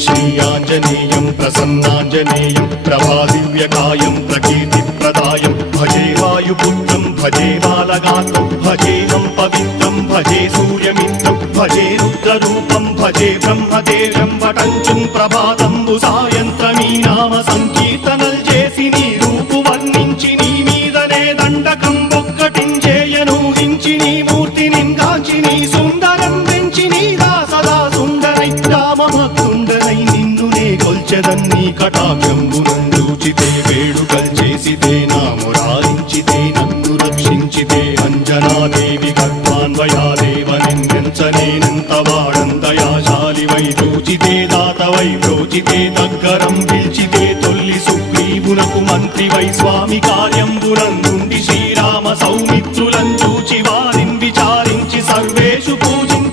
श्रीयाञ्जनेयं प्रसन्नाञ्जनेयं प्रभादिव्यकायं प्रकीर्तिप्रदायं भजे वायुपुत्रं भजे बालगात्रं भजेऽहं पवित्रं भजे सूर्यमित्रं भजे रुद्ररूपं भजे ब्रह्मदेव्यं वटञ्चुं प्रभाతంబు సాయంత్రమీ నామ సంకీర్తనల్ చేసి నీ రూపు వర్ణించి నీ మీదనే దండకం ఒక్కటించేయనూహించి నీ మూర్తిని గాంచి నీ సుందరం పెంచి నీ దాసదా సుందరై రామభక్తుండనై నిన్నునే కొల్చెదన్ని కటాక్షంబునందూచితే వేడుకల్ చేసితే నా మురారించితే నన్ను రక్షించితే అంజనాదేవి గర్భాన్వయాదేవనెంచనేనంత వాడంతయాశాలివై చూచితే దాతవై బ్రోచితే దగ్గరం పిలిచితే తొల్లి సుగ్రీవునకు మంత్రివై స్వామి కార్యంబునందుండి శ్రీరామ సౌమిత్రులను చూచి వారిని విచారించి సర్వేషు పూజించి